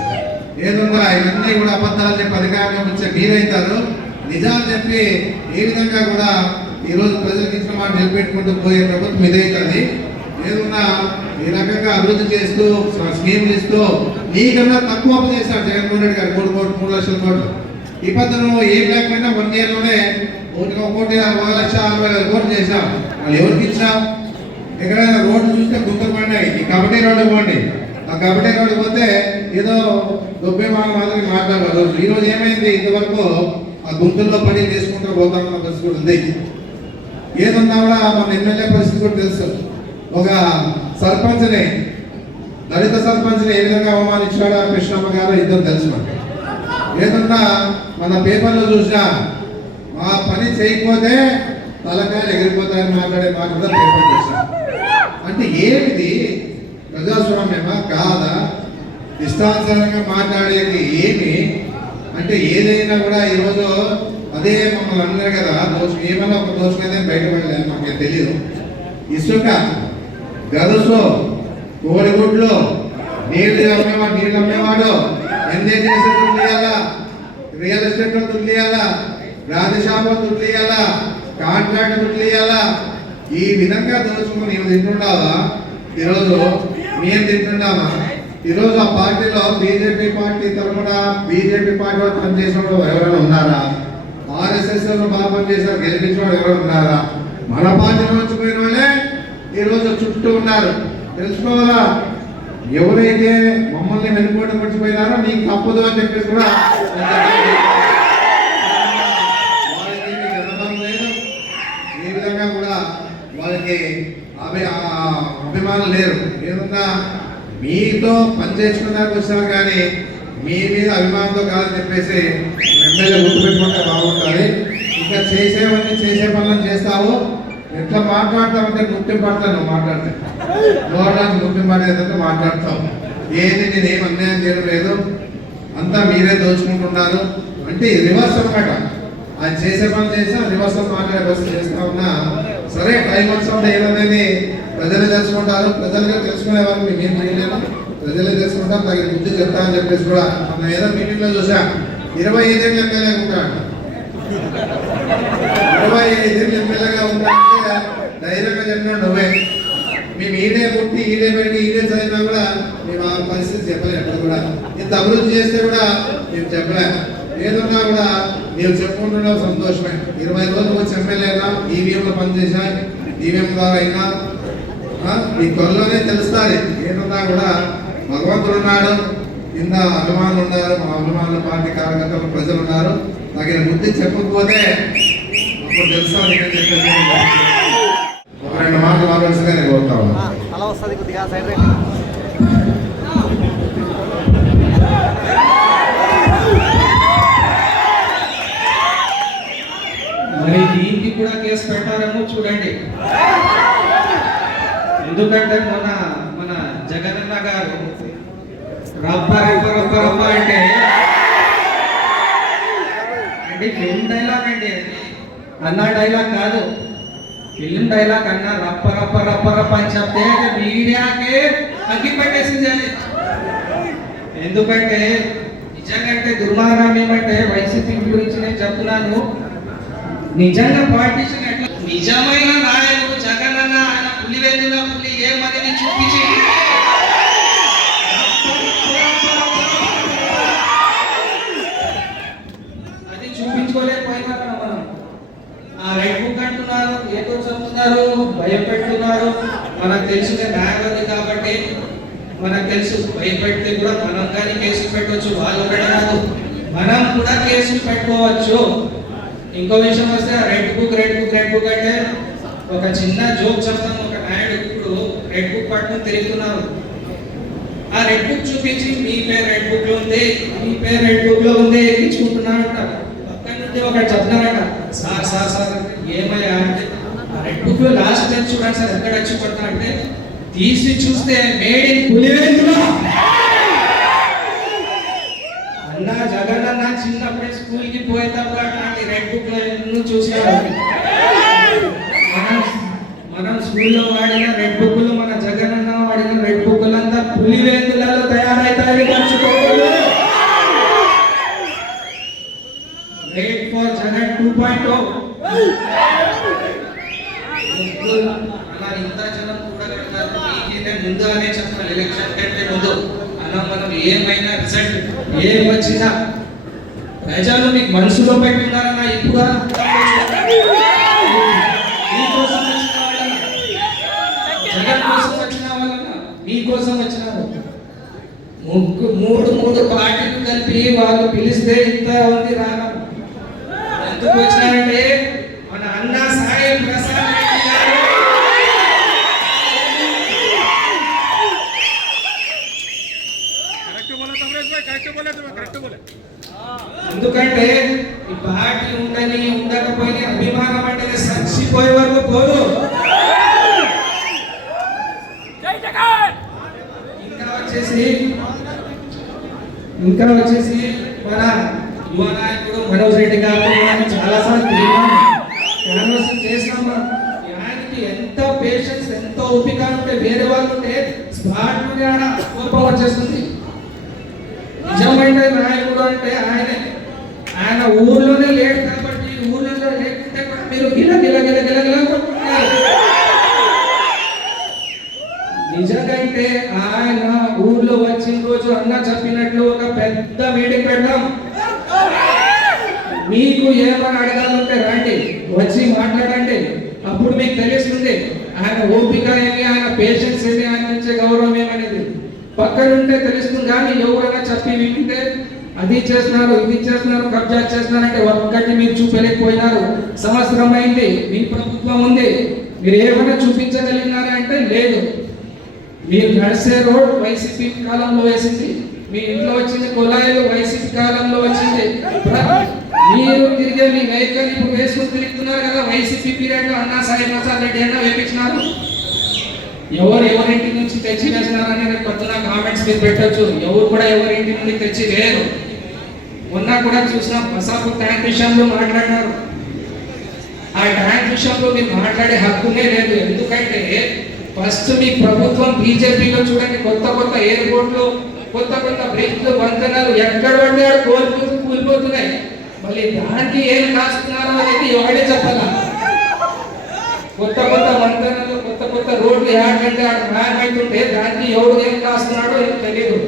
ఏదున్నా ఇవన్నీ కూడా అబద్ధాలు చెప్పి అధికారంలో వచ్చే మీరైతారు. నిజాలు చెప్పి ఏ విధంగా కూడా ఈరోజు ప్రజలకు ఇచ్చిన మాట నిలబెట్టుకుంటూ పోయే ప్రభుత్వం ఇదైతుంది. ఏదన్నా ఈ రకంగా అభివృద్ధి చేస్తూ స్కీమ్లు ఇస్తూ నీకన్నా తక్కువ అప్పు చేశాడు జగన్మోహన్ రెడ్డి గారు 3 లక్షల కోట్లు. ఈ పద్ధతి ఏం లేకపోయినా 1 year లోనే 1,60,000 కోట్లు చేశాం. వాళ్ళు ఎవరికి ఇచ్చాం? ఎక్కడైనా రోడ్డు చూస్తే గుంతలు పడినాయి. ఈ కబడ్డీ రోడ్డు పోండి, ఆ కబడ్డీ రోడ్డు పోతే ఏదో గొప్ప మాదిరి మాట్లాడారు. ఈరోజు ఏమైంది? ఇంతవరకు ఆ గుంతల్లో పని చేసుకుంటూ పోతామన్న పరిస్థితి కూడా ఉంది. ఏదన్నా కూడా మన ఎమ్మెల్యే పరిస్థితి కూడా తెలుసు. ఒక సర్పంచ్ని, దళిత సర్పంచ్ని ఏ విధంగా అవమానించాడో కృష్ణమ్మ గారు ఇద్దరు తెలుసు మనకి. ఏదన్నా మన పేపర్లో చూసినా మా పని చేయకపోతే తలకాయలు ఎగిరిపోతాయని మాట్లాడే మాట కూడా పేపర్ చూసాం. అంటే ఏమిటి ప్రజాస్వామ్యమా కాదా? ఇష్టానుసారంగా మాట్లాడేది ఏమి అంటే ఏదైనా కూడా ఈరోజు అదే మమ్మల్ని అన్నారు కదా, ఏమన్నా ఒక దోషుకైతే బయట పడలేదు, మాకు తెలియదు. ఇసుక, గరుసు, కోడిగుడ్లు, నీళ్ళు అమ్మేవాడు ఎన్ఏ దుడ్లియాలా, రియల్ ఎస్టేట్ దుడ్లియాలా, రాధి షాపులో దుడ్లియాలా, కాంట్రాక్ట్ దుడ్లియాలా. ఈ విధంగా దోచుకుని నీవు తింటున్నావా? ఈరోజు మేము తింటున్నామా? ఈరోజు ఆ పార్టీలో బీజేపీ పార్టీ తరఫున బీజేపీ పార్టీలో పనిచేసిన వాళ్ళు ఎవరైనా ఉన్నారా? RSS బాగా పనిచేసారు, గెలిపించిన వాళ్ళు ఎవరైనా ఉన్నారా? మన పార్టీలో నుంచి పోయిన వాళ్ళే ఈరోజు చుట్టూ ఉన్నారు. తెలుసుకోవాలా? ఎవరైతే మమ్మల్ని వెనుకోవడం మర్చిపోయినారో నీకు తప్పదు అని చెప్పేసి కూడా వాళ్ళకి జనబలం లేదు. ఈ విధంగా కూడా వాళ్ళకి అభిమానం లేరు. ఏదన్నా మీతో పనిచేసుకున్నానికి వచ్చారు కానీ మీ మీద అభిమానంతో కాదని చెప్పేసి ఎమ్మెల్యే గుర్తుపెట్టుకుంటే బాగుంటుంది. ఇంకా చేసేవన్నీ చేసే పనులను చేస్తావు. ఎట్లా మాట్లాడతావంటే గుర్తింపు పడతాను. నువ్వు మాట్లాడితే నోటానికి గుర్తింపు పడేదంటే మాట్లాడతావు. ఏది నేనేం అన్యాయం చేయడం లేదు, అంతా మీరే దోచుకుంటున్నారు అంటే రివర్స్ అనమాట. ఆయన చేసే పనులు చేసినా రివర్స్ మాట్లాడే పరిస్థితి చేస్తా ఉన్నా. సరే, టైం వచ్చినప్పుడు ఏదనేది ప్రజలే తెలుసుకుంటారు. ప్రజలుగా తెలుసుకునే వాళ్ళు మేమేం చేయలేము, ప్రజలే తెలుసుకుంటారు. తగిన బుద్ధి చెప్తామని చెప్పేసి కూడా మనం ఏదో మీటింగ్లో చూసాం. 25 ఏళ్ళు ఎమ్మెల్యే ఉంటాడు, 25 ఏళ్ళు ఎమ్మెల్యేగా ఉంటాడంటే ధైర్యంగా చెప్పినా నువ్వే. మేము ఈడే పుట్టి ఈడే పెట్టి ఈడే చదివినా కూడా మేము ఆ పరిస్థితి చెప్పలేము. ఎక్కడ కూడా ఇంత అభివృద్ధి చేస్తే కూడా మేము చెప్పలేము. ఏదన్నా కూడా మేము చెప్పుకుంటున్నాం, సంతోషమే. 20 రోజులు వచ్చి ఎమ్మెల్యేనా, ఈవీఎంలో పనిచేసా, ఈవీఎం ద్వారా అయినా మీ త్వరలోనే తెలుస్తుంది. ఏదన్నా కూడా భగవంతుడు ఉన్నాడు, కింద అభిమానులు ఉన్నారు, మా అభిమానుల పార్టీ కార్యకర్తలు ప్రజలు ఉన్నారు. తగిన బుద్ధి చెప్పకపోతే అప్పుడు తెలుసా నేను చెప్పేది. ఒక 2 మాటలు ఆలోచనగా నేను కోరుతా ఉన్నాను. మరి దీనికి కూడా కేసు పెట్టారేమో చూడండి. ఎందుకంటే మన జగనన్న గారు రప్ప అంటే ఫిల్మ్ డైలాగ్ అండి, అన్న డైలాగ్ కాదు, ఫిల్మ్ డైలాగ్ అన్న రప్ప రప్ప రప్ప రప్ప అని చెప్తే మీడియాకే అగ్గి పెట్టేసింది. అది ఎందుకంటే నిజంగా దుర్మార్గం ఏమంటే వైసీపీ గురించి నేను చెప్తున్నాను. నిజంగా పార్టీషన్ ఎట్లా నిజమైన నాయకుడు జగన్ అన్న ఆయన పులివెందుల పులి ఏమని చూపించి అది చూపించుకోలేకపోయినారు. మనం ఆ రెడ్ బుక్ అంటున్నారు, ఏదో చెప్తున్నారు, భయపెడుతున్నారు. మనకు తెలిసిన న్యాయవాది కాబట్టి మనకు తెలుసు భయపెడితే కూడా మనం కానీ కేసులు పెట్టవచ్చు, వాళ్ళు పెట్టరాదు, మనం కూడా కేసులు పెట్టుకోవచ్చు. ఇంకో విషయం వస్తే రెడ్ బుక్ అంటే ఒక చిన్న జోక్ చెప్తాను. ఒక నాయుడు ఇప్పుడు రెడ్ బుక్ పట్టుకుని తిరుగుతున్నారు. ఆ రెడ్ బుక్ చూపించి మీ పేరు రెడ్ బుక్ లో ఉంది, మీ పేరు రెడ్ బుక్ లో ఉంది ఇచ్చుకుంటున్నాడు అంటారు. పక్కన నుండి ఒక చెప్తున్నారట, సార్ సార్ సార్ ఏమయ్యా అంటే ఆ రెడ్ బుక్ లో లాస్ట్ టైం చూడండి సార్ ఎక్కడ వచ్చి పడతా అంటే తీసి చూస్తే మేడ్ ఇన్ పులివెందుల. అన్న జగన్ అన్న చిన్నప్పుడే స్కూల్ కి పోయేటప్పుడు అట్లాంటి రెడ్ బుక్ లో చూసారు. మనం స్కూల్లో వాడిన రెడ్ బుక్లు, మన జగన్ అన్న వాడిన రెడ్ బుక్లు అంతా పులివెందులలో తయారైతాయి. మర్చిపోకూడదు. Wait for Jagan 2.0. అలా ఇంత జనం కూడా కడతారు. మీకైతే ముందు అనే చెప్పాలి, ఎలక్షన్ కంటే ముందు అలా మనం ఏమైనా రిజల్ట్ ఏం వచ్చినా ప్రజలు మీకు మనసులో పెట్టున్నారన్నా ఇప్పుడు జగన్ కోసం వచ్చిన వాళ్ళన్నా మీకోసం వచ్చినారు. మూడు పార్టీలు కలిపి వాళ్ళు పిలిస్తే ఇంత ఉంది రాగా ఎందుకు వచ్చినారంటే మన అన్న సాయి ప్రసాద్ రెడ్డి గారు ఎందుకంటే ఈ పార్టీ ఉండని ఉండకపోయినా అభిమానం అంటే చచ్చిపోయే వరకు పోదు. ఇంకా వచ్చేసి మన యువ నాయకుడు మనోజ్ రెడ్డి గారు చాలా సార్లు క్యాన్వాసింగ్ చేసినాం. ఆయనకి ఎంత పేషెన్స్, ఎంత ఓపిక ఉంటే వేరే వాళ్ళు ఉంటే స్పాట్ నుండి ఆడ కోపం వచ్చేస్తుంది. నిజమైన నాయకుడు అంటే ఆయన ఊర్లోనే లేడు కాబట్టి ఊర్లో లేకుంటే కూడా మీరు గిల గిల గిల గిల గిల కొట్టుకుంటారు. నిజంగా అంటే ఆయన ఊర్లో వచ్చిన రోజు అన్న చెప్పినట్లు ఒక పెద్ద మీటింగ్ పెడతాం. మీకు ఏమని అడగాలంటే రండి, వచ్చి మాట్లాడండి. అప్పుడు మీకు తెలుస్తుంది ఆయన ఓపిక ఏమి, ఆయన పేషెన్స్ ఏమి, ఆయన ఇచ్చే గౌరవం ఏమనేది పక్కనుంటే తెలుస్తుంది. కానీ ఎవరైనా చెప్పి వింటే అది చేస్తున్నారు, ఇది చేస్తున్నారు, కబ్జా చేస్తున్నారంటే ఒక్కటి మీరు చూపలేకపోయినారు. సంవత్సరం అయింది, మీ ప్రభుత్వం ఉంది, మీరు ఏమైనా చూపించగలిగినారా అంటే లేదు. మీరు నడిసే రోడ్ వైసీపీ కాలంలో వేసింది, మీ ఇంట్లో వచ్చింది కుళాయిలు వైసీపీ కాలంలో వచ్చింది. మీరు తిరిగే మీ వెహికల్ ఇప్పుడు వేసుకుని తిరుగుతున్నారు కదా, వైసీపీ పీరియడ్ లో అన్నా సాయి ప్రసాద్ రెడ్డి అన్న వేపించినారు. ఎవరింటి నుంచి తెచ్చి వేసినారని రేపు పొద్దున కామెంట్స్ మీరు పెట్టచ్చు. ఎవరు కూడా ఎవరింటి నుండి తెచ్చి వేరు. మొన్న కూడా చూసినాం, బసాపూర్ ట్యాంక్ విషయంలో మాట్లాడినారు. ఆ ట్యాంక్ విషయంలో మీరు మాట్లాడే హక్కునే లేదు. ఎందుకంటే ఫస్ట్ మీ ప్రభుత్వం బీజేపీలో చూడండి, కొత్త ఎయిర్పోర్ట్లు, కొత్త బ్రిడ్జ్లు, వంతెనలు ఎక్కడ పడితే కూలిపోతున్నాయి. మళ్ళీ దానికి ఏం కాస్తున్నారు అనేది ఎవడే చెప్పాలా. కొత్త వంతెనలు, కొత్త రోడ్లు ఏడంటే ఆడ మాయమైతుంటే దానికి ఎవడు ఏం కాస్తున్నాడో ఏం తెలియదు.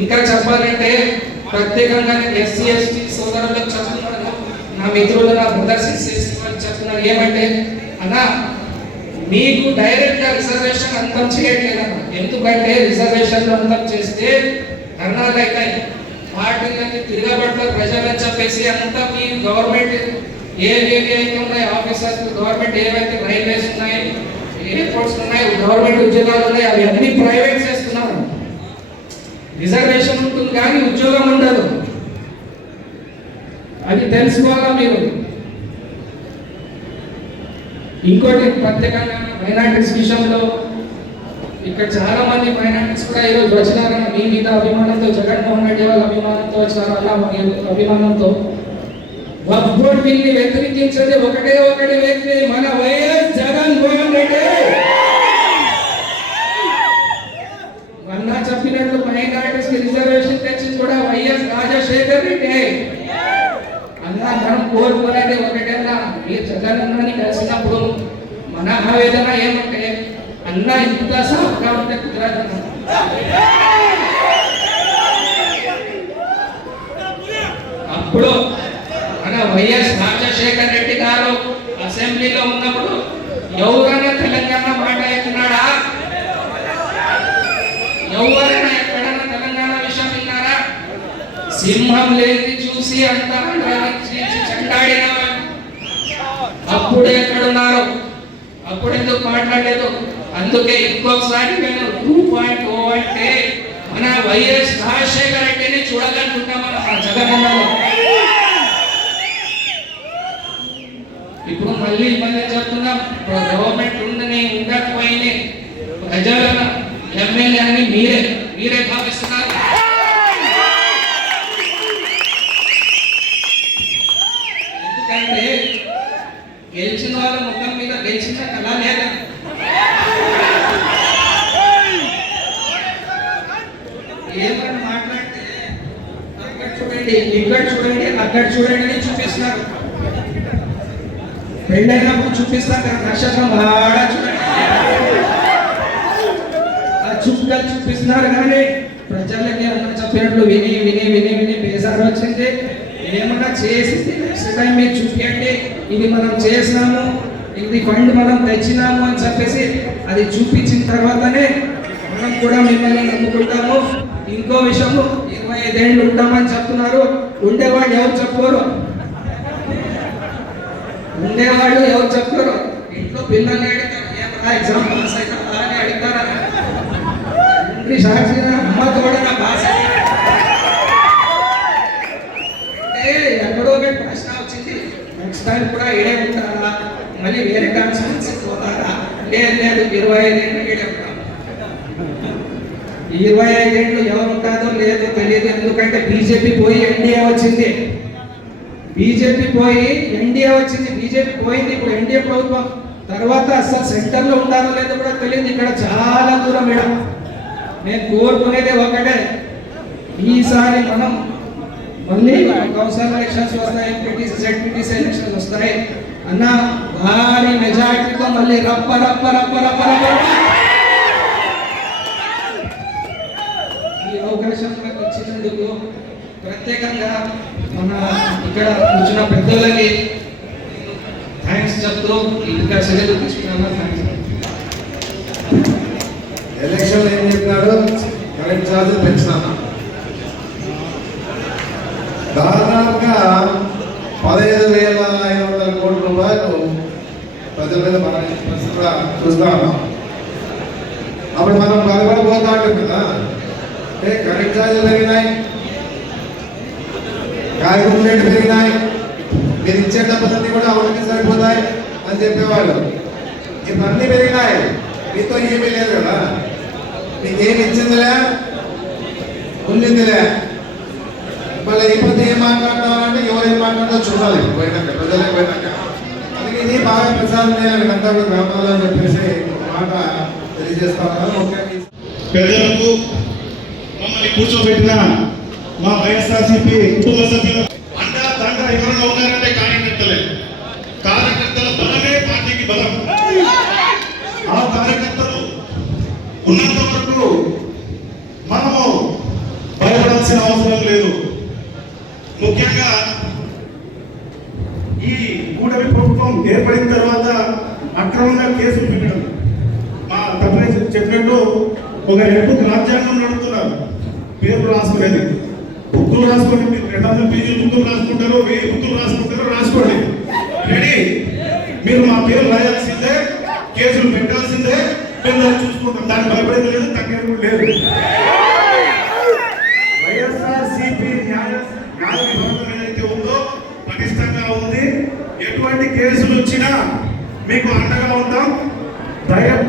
ఇంకా చెప్పాలంటే ప్రత్యేకంగా నేను ఎస్సీ ఎస్టీ సోదరులకు చెప్తున్నాను, నా మిత్రులు, నా బ్రదర్స్ ఎస్సీ ఎస్టీ చెప్తున్నారు ఏమంటే అన్నా మీకు డైరెక్ట్ గా రిజర్వేషన్ అంతం చేయట్లేదన్న. ఎందుకంటే రిజర్వేషన్ అంతం చేస్తే ధర్నాలు అవుతాయి, పార్టీలకి తిరగబడతారు ప్రజలని చెప్పేసి అంతా మీ గవర్నమెంట్ ఏవి అయితే ఉన్నాయి ఆఫీసర్స్, గవర్నమెంట్ ఏవైతే రైల్వేస్ ఉన్నాయి, ఎయిర్పోర్ట్స్ ఉన్నాయి, గవర్నమెంట్ ఉద్యోగాలు ఉన్నాయి, అవి అన్ని ప్రైవేట్ చేస్తున్నారు. రిజర్వేషన్ ఉంటుంది కానీ ఉద్యోగం ఉండదు. అది తెలుసుకోవాలా మీరు. ఇంకోటి ప్రత్యేకంగా మైనారిటీస్ విషయంలో ఇక్కడ చాలా మంది మైనారిటీస్ కూడా ఈరోజు వచ్చినారన్న మీ మీద అభిమానంతో, జగన్మోహన్ రెడ్డి వాళ్ళ అభిమానంతో వచ్చినారు. అలా అభిమానంతో వక్ఫ్ బిల్ని వ్యతిరేకించేది ఒకటే వ్యక్తి, మన వైఎస్ జగన్మోహన్ రెడ్డి. అన్న చెప్పినట్టు అన్న ఇంత సాఫ్గా ఉంటే కుదరదన్న. అప్పుడు మన వైఎస్ రాజశేఖర్ రెడ్డి గారు అసెంబ్లీలో ఉన్నప్పుడు ఎవరైనా తెలంగాణ మాట ఎత్తున్నాడా? ఎవరైనా ఎక్కడైనా తెలంగాణ విషయం విన్నారా? సింహం లేని చూసి అంతా చెండాడిన అప్పుడు ఎక్కడున్నారు? అప్పుడు ఎందుకు మాట్లాడలేదు? అందుకే ఇంకొకసారి నేను 2.0 అంటే మన వైఎస్ రాజశేఖర రెడ్డిని చూడాలనుకుంటాం మన జగనన్నలో. ఇప్పుడు మళ్ళీ చెప్తున్నాం, గవర్నమెంట్ ఉందని ఉండకపోయింది ప్రజల ఎమ్మెల్యే అని మీరే భావిస్తున్నారు. ఎందుకంటే గెలిచిన వాళ్ళ ముఖం మీద గెలిచిన కళ లేదా? ఏమని మాట్లాడితే అక్కడ చూడండి, ఇక్కడ చూడండి, అక్కడ చూడండి అని చూపిస్తున్నారు. పెళ్ళైనప్పుడు చూపిస్తారు కదా నక్షత్రం బాగా చూడండి, ఆ చుక్కలు చూపిస్తున్నారు. కానీ ప్రజలకి ఏమన్నా చెప్పినట్లు విని విని విని విని బేజారు వచ్చింది. ఏమన్నా చేసి నెక్స్ట్ టైం మీరు చూపించండి, ఇది మనం చేసినాము, ఇది ఫండ్ మనం తెచ్చినాము అని చెప్పేసి అది చూపించిన తర్వాతనే మనం కూడా మిమ్మల్ని నమ్ముకుంటాము. ఇంకో విషయము, 25 ఏళ్ళు ఉంటామని చెప్తున్నారు. ఉండేవాళ్ళు ఎవరు చెప్పరు, ఉండేవాళ్ళు ఎవరు చెప్పరు. ఇంట్లో పిల్లల్ని అడుగుతారు, ఏమన్నా ఎగ్జామ్ పాస్ అవుతారా అని అడుగుతారా? అమ్మ కూడా నా భాష అంటే ఎక్కడో ప్రశ్న వచ్చింది, నెక్స్ట్ టైం కూడా ఇడే ఉంటారా, మళ్ళీ వేరే కాన్స్టిట్యూన్సీ పోతారా? లేదు 25 ఏళ్ళు ఇడే ఉంటాం. 25 ఏళ్ళు ఎవరు ఉంటారో లేదో తెలియదు. ఎందుకంటే బీజేపీ పోయి ఎన్డీఏ వచ్చింది, బీజేపీ పోయి ఎన్డీఏ వచ్చింది, బీజేపీ పోయింది, ఇప్పుడు ఎన్డీఏ ప్రభుత్వం తర్వాత అసలు సెంటర్లో ఉంటారో లేదో కూడా తెలియదు. ఇక్కడ చాలా దూరం మేడం. నేను కోరుకునేది ఒకటే, ఈసారి మనం మళ్ళీ కౌన్సిల్ ఎలక్షన్స్ వస్తాయి, ఎంపీటీసీ జెడ్పీటీసీ ఎలక్షన్స్ వస్తాయి అన్న, భారీ మెజారిటీతో మళ్ళీ రప్ప రప్ప రప్ప రప్ప రప్ప ఈ అవకాశం నాకు ఇచ్చినందుకు ప్రత్యేకంగా మన ఇక్కడ కూర్చున్న పెద్దలకి థ్యాంక్స్ చెప్తూ ఇంకా సెలవు తీసుకున్నాను. థ్యాంక్స్. ఎలక్షన్ ఏం చెప్పినాడు? కరెంట్ ఛార్జీలు పెంచినాను. దాదాపుగా 15,500 కోట్ల రూపాయలు ప్రజల మీద మన కూడా చూస్తా ఉన్నాం. అప్పుడు మనం బాధపడిపోతా ఉంటాం కదా, కరెంట్ ఛార్జీలు పెరిగినాయి, కాయగూరల రేట్లు పెరిగినాయి, మీరు ఇచ్చే డబ్బులన్నీ కూడా అవన్నీ సరిపోతాయి అని చెప్పేవాళ్ళు. ఇవన్నీ పెరిగినాయి, మీతో ఏమీ లేదు కదా, మీకేమి ఇచ్చిందిలే ఉండిందిలే. మళ్ళీ ఇప్పుడు ఏం మాట్లాడతారంటే ఎవరేం మాట్లాడతారో చూడాలి పోయినాక, ప్రజలకు పోయినాక. అందుకే ఇది బాగా ప్రసాదం చేయాలి అంతా గ్రామాల్లో అని చెప్పేసి మాట తెలియజేస్తాను. ముఖ్యంగా పెద్దలకు మమ్మల్ని కూర్చోబెట్టిన మా వైఎస్ఆర్సీపీ కుటుంబ సభ్యులు అండా తండ ఎవరైనా ఉన్నారంటే కార్యకర్తల బలమే పార్టీకి బలం. ఆ కార్యకర్తలు ఉన్నంత వరకు మనము భయపడాల్సిన అవసరం లేదు. ముఖ్యంగా ఈ కూటమి ప్రభుత్వం ఏర్పడిన తర్వాత అక్రమంగా కేసులు పెట్టడం, మా తప్పనే చెప్పినట్టు ఒక రెడ్బుక్ రాజ్యాంగం నడుపుతున్నారు, పేర్లు రాసుకోలేదు. బుక్కులు రాసుకోండి, మీరు 200 పేజీలు బుక్కులు రాసుకుంటారు, 1000 బుక్కులు రాసుకుంటారు, రాసుకోండి. రెడీ, మీరు మా పేరు రాయాల్సిందే, కేసులు పెట్టాల్సిందే, మేము చూసుకుంటాం. దాన్ని భయపడేది లేదు, తగ్గేది కూడా లేదు. వైఎస్ఆర్సీపీ న్యాయ విభాగం ఏదైతే ఉందో పటిష్టంగా ఉంది. ఎటువంటి కేసులు వచ్చినా మీకు అండగా ఉంటాం.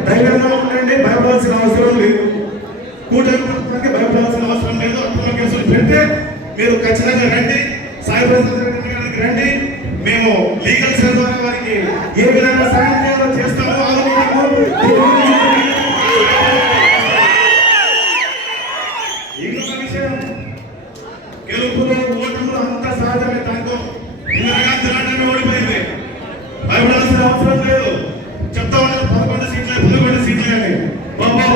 ధైర్యంగా ఉండండి, భయపడాల్సిన అవసరం లేదు. కూటమి ప్రభుత్వానికి భయపడాల్సిన అవసరం లేదు. అక్రమ కేసులు పెడితే మీరు ఖచ్చితంగా రండి, సాయిప్రసాద్ రెడ్డి గారికి రండి. మేము లీగల్ సెల్ ద్వారా వారికి ఏ విధంగా సాయం చేయాలో చేస్తామో ఇంకొక విషయం, గెలుపులో ఓటములు అంత సహజమే. దాంతో ఇందిరాగాంధీ లాంటి ఓడిపోయింది, భయపడాల్సిన అవసరం లేదు. చెప్తా ఉన్నారు 11 సీట్లు అని.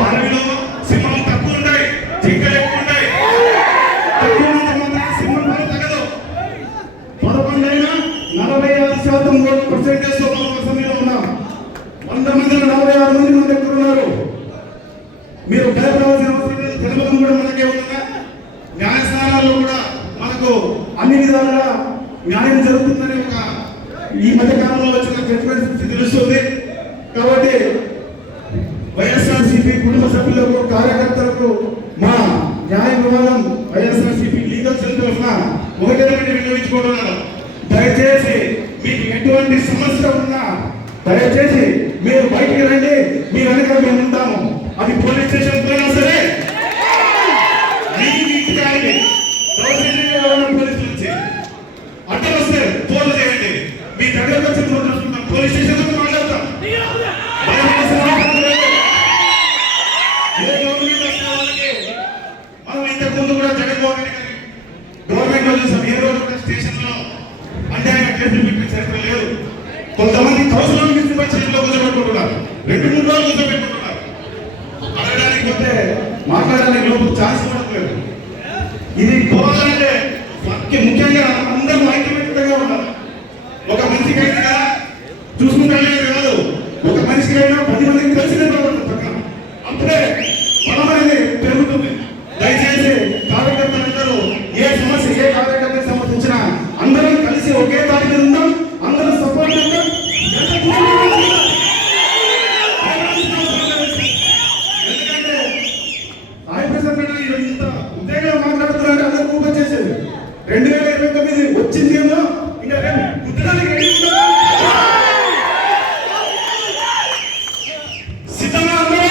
అడవిలో సింహాలు తక్కువ ఉంటాయి, జింకలు ఎక్కువ ఉంటాయి. తక్కువ ఉన్నంత మాత్రాన సింహం బలం తగ్గదు. 11 అయినా 46% పర్సెంటేజ్ మనం అసెంబ్లీలో ఉన్నాం. 100 మందిలో 46 మంది మన దగ్గర ఉన్నారు. మీరు భయపడాల్సిన అవసరం లేదు. తెలుగు కూడా మనకే ఉందా? న్యాయస్థానాల్లో కూడా మనకు అన్ని విధాలుగా న్యాయం జరుగుతుందని ఒక ఈ మధ్య కాలంలో వచ్చిన జడ్జిమెంట్స్ తెలుస్తుంది. కాబట్టి వైఎస్ఆర్సీపీ కుటుంబ సభ్యులకు, కార్యకర్తలకు మా న్యాయ విభాగం వైఎస్ఆర్సీపీ లీగల్ సెల్ తరఫున ఒకటే వినియోగించుకుంటున్నాను. దయచేసి మీకు ఎటువంటి సమస్య ఉన్నా దయచేసి మీరు బయటికి రండి. మీ వెనక మేము ఉంటాము. అది పోలీస్ స్టేషన్ పోయినా సరే పోలీసులు వచ్చి అడ్డం వస్తే ఫోన్ చేయండి. మీ దగ్గరకు వచ్చి చూసుకుంటాం. పోలీస్ స్టేషన్ మాట్లాడతాం. మనం ఇంతకు ముందు కూడా జగన్మోహన్ రెడ్డి గారి గవర్నమెంట్ లో చూసాం. ఏ రోజు కూడా స్టేషన్ లో అన్యాయంగా కేసులు పెట్టిన చరిత్ర లేదు. కొంతమంది కౌన్సిలర్ మిస్త్రీ చేతిలో కూర్చోబెట్టుకుంటున్నారు. 2-3 రోజులు కూర్చోబెట్టుకుంటున్నారు. అడగడానికి పోతే మాట్లాడడానికి లోపు ఛాన్స్ ఇవ్వట్లేదు. ఇది పోవాలంటే ముఖ్యంగా అందరూ ఐక్యమత్యంగా ఉండాలి. ఒక మనిషికి అయినా చూసుకుంటానే కాదు, ఒక మనిషికి అయినా 10 మందికి తెలిసిన పక్కన అప్పుడే బలం అనేది పెరుగుతుంది. దయచేసి కార్యకర్తలందరూ ఏ సమస్య, ఏ కార్యకర్తకు సంబంధించిన అందరం కలిసి ఒకే దాని మీద ఉందాం. అందరూ సపోర్ట్ చేద్దాం. ఎందుకంటే సాయి ఇంత ఉద్యోగాలు మాట్లాడుతున్నారంటే అందరూ కూపన్ చేసేది. 2029 వచ్చింది ఏమో ఇంకా ఉద్యోగానికి సిద్ధంగా అందరూ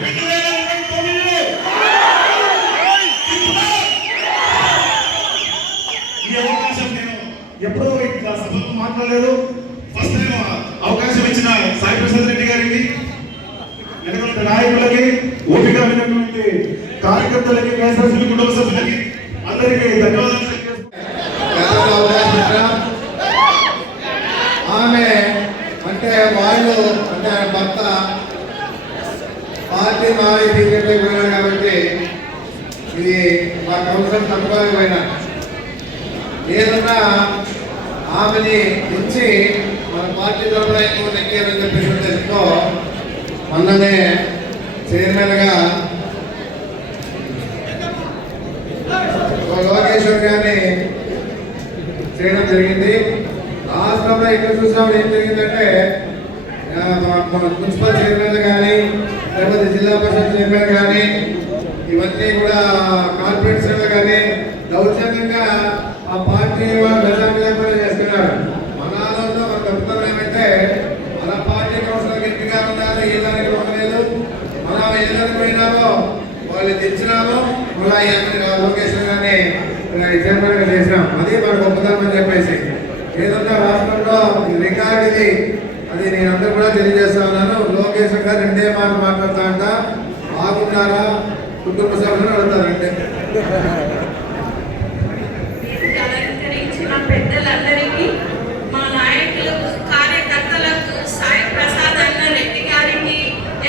2029 ఈ అవకాశం నేను ఎప్పుడో ఇట్లా సభలో మాట్లాడలేదు. ఫస్ట్ టైం అవకాశం ఇచ్చిన సాయి ప్రసాద్ రెడ్డి గారికి, వెనక నాయకులకి, ఓపిక విన్నటువంటి కార్యకర్తలకి, వైఎస్ఆర్సీపీ కుటుంబ సభ్యులకి అందరికీ ధన్యవాదాలు. ఆమె అంటే వాళ్ళు అంటే భర్త పార్టీ మారి టికెట్లకు పోయినారు కాబట్టి ఇది మా కౌన్సిల్ తప్పకపోయినా ఏదన్నా ఆమెని ఇచ్చి మన పార్టీ తరఫున ఎక్కువ నెక్కారని చెప్పేసి మొన్ననే చైర్మన్గా లోకేశ్వర్ గారిని చేయడం జరిగింది. రాష్ట్రంలో ఇక్కడ చూసినప్పుడు ఏం జరిగిందంటే మున్సిపల్ చైర్మన్ కానీ లేకపోతే జిల్లా పరిషత్ చైర్మన్ కానీ ఇవన్నీ కూడా కార్పొరేషన్లు కానీ దౌర్జన్యంగా ఆ పార్టీ వాళ్ళు ప్రజాన్ని లేకుండా చేస్తున్నారు. మన ఆలోచన మన ప్రభుత్వం ఏమంటే మన పార్టీ కౌన్సిలర్ గట్టిగా ఉన్నారు, ఏ దానికి ఉండలేదు. మనం ఏ దానికి పోయినామో వాళ్ళు తెచ్చినాము. మళ్ళీ లోకేశ్వర్ గారిని చైర్మన్ గా చేసినాం. అది మన గొప్పతనం అని చెప్పేసి ఏదన్నా రాష్ట్రంలో రికార్డు ఇది. అది నేను అందరూ కూడా తెలియజేస్తా ఉన్నాను. లోకేశ్వర్ గారు 2 మాటలు మాట్లాడుతా అంట. బాగున్నారా కుటుంబ సభ్యులు అడుగుతారంటే పెద్దలందరికీ, మా నాయకులకు, కార్యకర్తలకు, సాయి ప్రసాద్ అన్న రెడ్డి గారికి,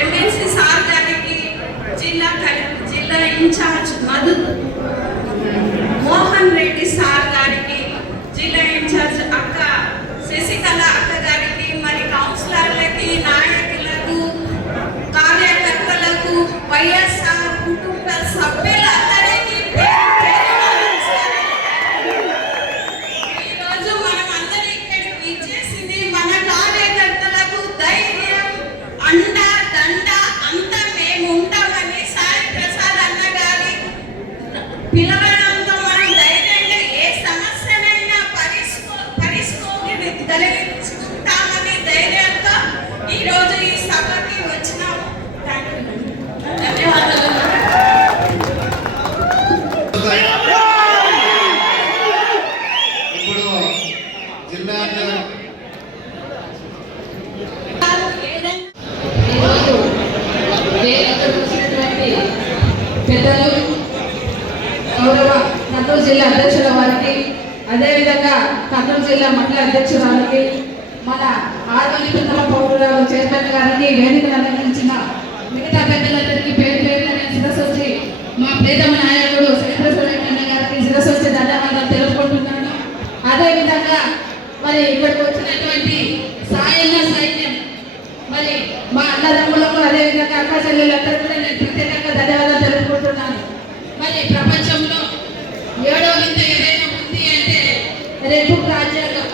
ఎమ్మెల్సీ సార్ గారికి, జిల్లా ఇన్ఛార్జ్ మోహన్ రెడ్డి సార్ గారికి, జిల్లా ఇన్ఛార్జ్ అక్క శశికళ అక్క గారికి, మరి కౌన్సిలర్లకి, నాయకులకు, కార్యకర్తలకు, వైఎస్ఆర్ కుటుంబ సభ్యులందరికీ ఈరోజు మనం అందరూ ఇక్కడికి ఇచ్చేసింది మన కార్యకర్తలకు ధైర్యం, అండ దండ అంతా మేము ఉంటామని సాయి ప్రసాద్ అన్న గారి పిలవడంతో మనం ధైర్యంగా ఏ సమస్యనైనా పరిష్కరించుకుంటామని ధైర్యంతో ఈరోజు ఈ సభకి వచ్చినాము. ధన్యవాదాలు. ఇప్పుడు జిల్లా పెద్దలు గౌరవ కర్నూలు జిల్లా అధ్యక్షుల వారికి, అదేవిధంగా కర్నూలు జిల్లా మండల అధ్యక్షురాలకి, మన ఆర్మీ పిల్లల పౌరుల చైర్మన్ గారికి, వేదికను అందించిన చెల్లెలందరూ కూడా నేను ప్రత్యేకంగా ధన్యవాదాలు తెలుపుకుంటున్నాను. మరి ప్రపంచంలో 7వ వింత ఏదైనా ఉంది అంటే రెడ్ బుక్ రాజ్యాంగం.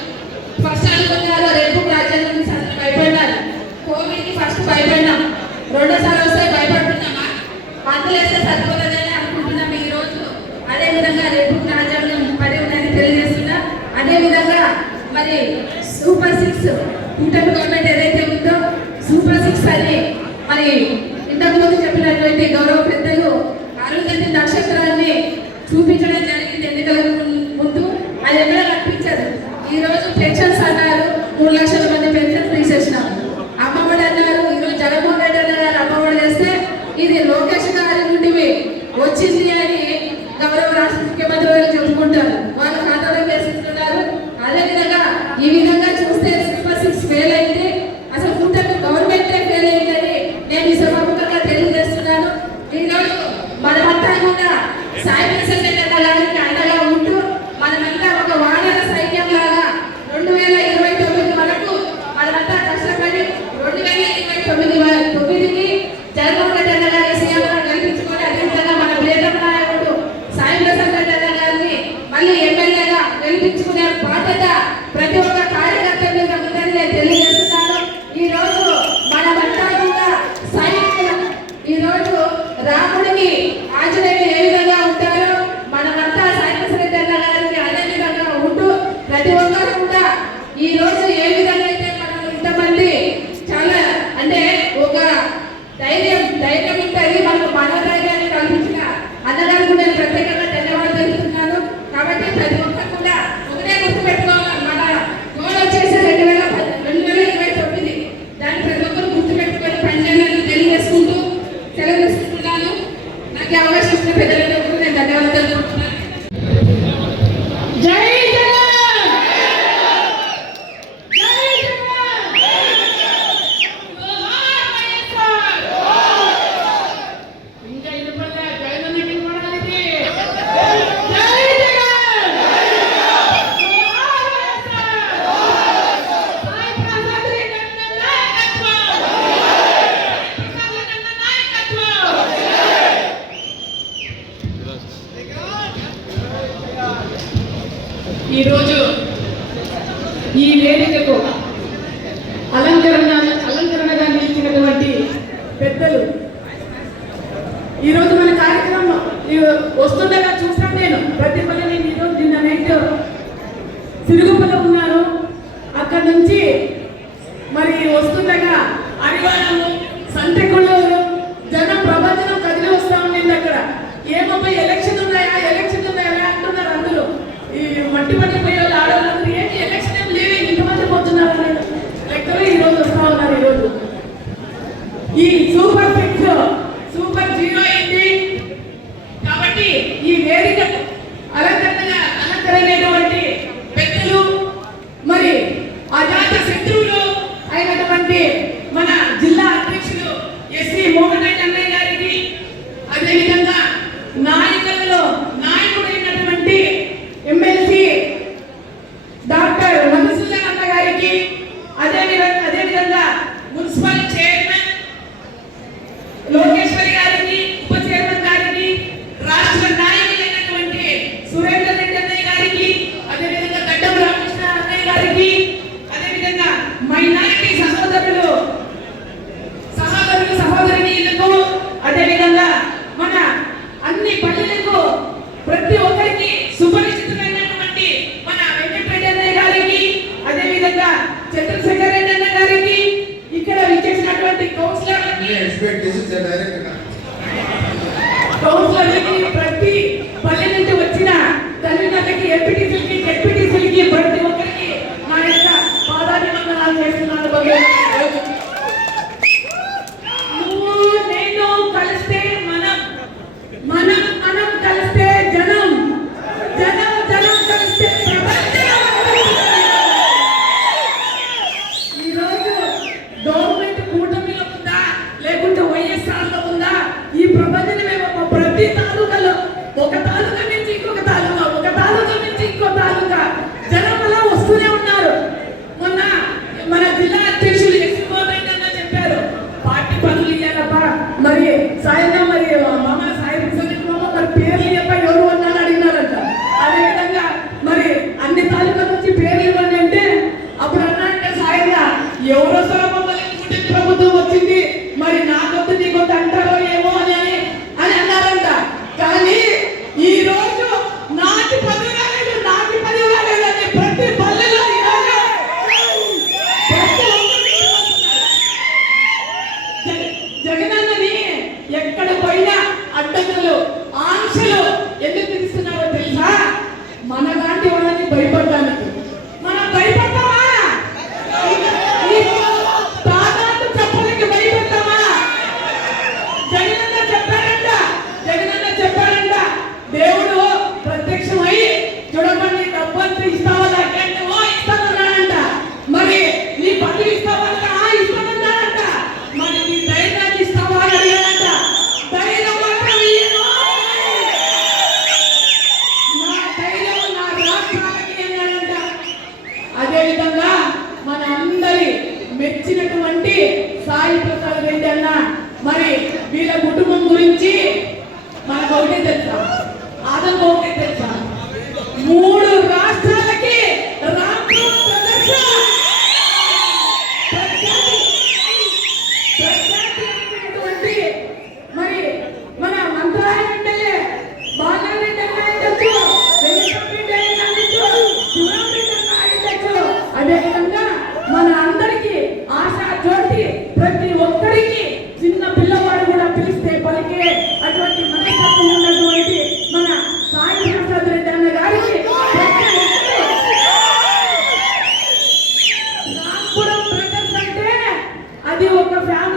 ఫస్ట్ అనుకున్నారు రెడ్ బుక్ రాజ్యాంగం నుంచి అందరూ భయపడ్డారు. కోవిడ్కి ఫస్ట్ భయపడినాం, రెండోసారి వస్తే భయపడుతున్నామా, మందులు వేస్తే సరిపోతుందని అనుకుంటున్నాం. ఈ రోజు అదేవిధంగా రెడ్ బుక్ రాజ్యాంగం పడి ఉందని తెలియజేస్తున్నా. అదేవిధంగా మరి సూపర్ 6 కూటమి గవర్నమెంట్ ఏదైతే ఉందో సూపర్ 6 అని మరి ఇంతకుముందు చెప్పినటువంటి గౌరవ పెద్దలు అరుంధతి నక్షత్రాన్ని చూపించడం జరిగింది ఎన్నికల ముందు. అది ఎక్కడ కనిపించదు. ఈ రోజు పెన్షన్స్ అన్నారు, 3 లక్షల మంది పెన్షన్స్ తీసేసినారు. అమ్మఒడి అన్నారు, ఈరోజు జగన్మోహన్ రెడ్డి అన్న గారు అమ్మఒడి చేస్తే ఇది లోకేష్ గారి నుండి వచ్చింది అని గౌరవ రాష్ట్ర ముఖ్యమంత్రి గారు చెప్పుకుంటారు. వాళ్ళ ఖాతాలో వేసిస్తున్నారు. అదేవిధంగా ఈ విధంగా చూస్తే సూపర్ 6 ఫెయిల్ అయింది. అసలు కూటమి గవర్నమెంటే ఫెయిల్ అయిందని నేను ఈ సభాముఖంగా తెలియజేస్తున్నాను. ఈరోజు మనమంతా కూడా సాయి ప్రసాద్ గారికి అండగా ఉంటూ మనమంతా ఒక వానర సైన్యం లాగా 2029 వరకు మనమంతా కష్టపడి 2029కి జగన్మోహన్ రెడ్డి అన్న గారి సీఎంగా గెలిపించుకొని అదేవిధంగా మన ప్రియతమ నాయకుడు సాయి ప్రసాద్ రెడ్డి అన్న గారిని మళ్ళీ ఎమ్మెల్యేగా గెలిపించుకునే బాధ్యత ప్రతి ఒక్క కార్యకర్త మీద ఉందని నేను తెలియజేస్తున్నాను. ఈ రోజు మనమంతా కూడా సైనికులు. ఈ రోజు రాముడికి ఆంజనేయులు ఏ విధంగా ఉంటారో మనమంతా సాయి ప్రసాద్ రెడ్డి అన్న గారికి అదే విధంగా ఉంటూ ప్రతి ఒక్కరు కూడా ఈ రోజు ఏ విధంగా అయితే మనం ఇంతమంది చాలా అంటే ఒక ధైర్యం ఉంటుంది మనకు మనోధైర్యాన్ని కల్పించిన అన్నగారికి నేను ప్రత్యేకంగా ధన్యవాదాలు తెలుపుతున్నాను. కాబట్టి ప్రతి ఒక్కరు కూడా ఒకటే గుర్తుపెట్టుకోవాలి, మన గోల్ వచ్చేసి 2029. దాన్ని ప్రతి ఒక్కరు గుర్తుపెట్టుకొని పనిచేయాలని తెలియజేసుకుంటూ సెలవు తీసుకుంటున్నాను. నాకు అవకాశం ఇచ్చిన పెద్దలందరూ నేను ధన్యవాదాలు తెలుపుతున్నాను. జై ఈరోజు ఈ వేదికకు అలంకరణగా నిలిచినటువంటి పెద్దలు, ఈరోజు మన కార్యక్రమం వస్తుండగా చూసాను నేను. ప్రతి పల్లెని ఈరోజు నిన్న నైట్ సిరుగుపల్ల ఉన్నారు. అక్కడి నుంచి మరి వస్తుండగా అరివాణము, సంతెకొల్లూరు జనం ప్రపంచం కదిలి వస్తా ఉండేది. అక్కడ ఏమో ఎలక్షన్ ఉన్నాయా అంటున్నారు అందరూ. ఈ మట్టి పట్టిపోయే వాళ్ళు ఆడవాళ్ళందరూ ఏంటి ఎలక్షన్ ఏం లేదు, ఇంతమంది పోతున్నారు అన్నాడు లెక్కలో ఈరోజు వస్తా ఉన్నారు. ఈరోజు ఈ సూపర్ 6 సూపర్ 0 అయింది. కాబట్టి ఈ వేదిక అలంకరణైనటువంటి పెద్దలు మరి అజాత శత్రువులు అయినటువంటి మన జిల్లా అధ్యక్షులు ఎస్వి మోహన్ రెడ్డి అన్నయ్య గారికి, అదేవిధంగా నాయకులలో నాయకుడైనటువంటి ఎమ్మెల్సీ డాక్టర్ మధుసూదన్ అన్న గారికి, అదేవిధంగా మున్సిపల్ చైర్మన్ లోకేశ్వరి గారికి, ఉప చైర్మన్ గారికి, రాష్ట్ర నాయకులైనటువంటి సురేందర్ రెడ్డి అన్నయ్య గారికి, అదేవిధంగా గడ్డం రామకృష్ణ అన్నయ్య గారికి, అదేవిధంగా మైనారిటీ సహోదరులకు, అదేవిధంగా మన అన్ని పల్లెలకు ప్రతి ఒక్కరికి సుపరిచితులైనటువంటి మన వెంకటరెడ్డి అన్నయ్య గారికి, అదేవిధంగా చంద్రశేఖర్ రెడ్డి అన్న గారికి, ఇక్కడ విచ్చేసినటువంటి కౌన్సిలర్లకి, ప్రతి పల్లె నుంచి వచ్చిన తల్లిదండ్రులకి, ఎంపీటీసీలకి, జెడ్పీటీసీలకి, ప్రతి ఒక్కరికి నా యొక్క పాదాభివందనాలు చేస్తున్నాను. నువ్వు నేను కలిస్తే మనం కలిస్తే జనం కలిస్తే ఈరోజు గవర్నమెంట్ కూటమిలో ఉందా లేకుంటే వైఎస్ఆర్లో ఉందా, ఈ ప్రపంచం మేము ప్రతి తాలూకాలో ఒక తాలూకా నుంచి ఇంకొక తాలూకా, ఒక తాలూకా నుంచి ఇంకో తాలూకా జనం అలా వస్తూనే ఉన్నారు. మొన్న మన జిల్లా అధ్యక్షులు ఎస్వి మోహన్ రెడ్డి అన్న చెప్పారు, పార్టీ పనులు ఇవ్వాలబ్బా, సాయంగా మరి మామ సాయి మామ మరి పేర్లు చెప్ప ఎవరు అన్నాను అడిగినారంట. అదేవిధంగా మరి అన్ని తాలూకా నుంచి పేర్లు ఇవ్వండి అంటే అప్పుడు అన్నారంటే సాయంగా ఎవరో సరే మమ్మల్ని కూటమి ప్రభుత్వం వచ్చింది మరి నాకొద్దు నీకొద్దు అంటారో ఏమో అని అని అన్నారంట. కానీ ఈ రోజు నాటి పదవి రాలేదు నాటి పదవి రాలేదని ప్రతి పల్లెలో ఈరోజు జగనన్నని ఎక్కడ పోయినా అడ్డంకులు ఆంక్షలు ఎందుకు తీస్తున్నారో తెలుసా? మన లాంటి వాళ్ళని భయపడడానికి. మనం భయపడతామా? ఈ తాదాపు చెప్పలకి భయపడతామా? జగనన్న చెప్పాడంట దేవుడు ప్రత్యక్షమై చూడమని డబ్బంతా ఇస్తావా నాకేంటో ఇస్తానన్నాడంట. మరి నీ పదవి ఇస్తావంట ఇస్తానన్నాడంట. మరి నీ ధైర్యాన్ని ఇస్తావా అని అడిగాడంట. ధైర్యం మాత్రం ఇయ్యను. నా ధైర్యం నా రాష్ట్రానికి అన్నాడంట. అదేవిధంగా మన అందరి మెచ్చినటువంటి సాయి ప్రసాద్ రెడ్డి అన్న మరి వీళ్ళ కుటుంబం గురించి మనకు ఒకటే తెలుసా? అదొక ఒకటే తెలుసా? 3 రాష్ట్రాలకి రాష్ట్ర ప్రదర్శన ప్రఖ్యాతి మరి మన మంత్రాలయం ఎమ్మెల్యే బాలారెడ్డి అన్న అయ్యొచ్చు, వెంకటరెడ్డి అన్న అయ్యొచ్చు, శివరామరెడ్డి అన్న అయ్యొచ్చు. అదేవిధంగా మన అందరికీ ఆశా జ్యోతి ప్రతి ఒక్కరికి చిన్న పిల్లవాడు కూడా పిలిస్తే పలికే అటువంటి మనస్తత్వం ఉన్నటువంటి మన సాయి ప్రసాద్ రెడ్డి అన్న గారికి రాంపురం బ్రదర్స్ అంటే అది ఒక ఫ్యామిలీ.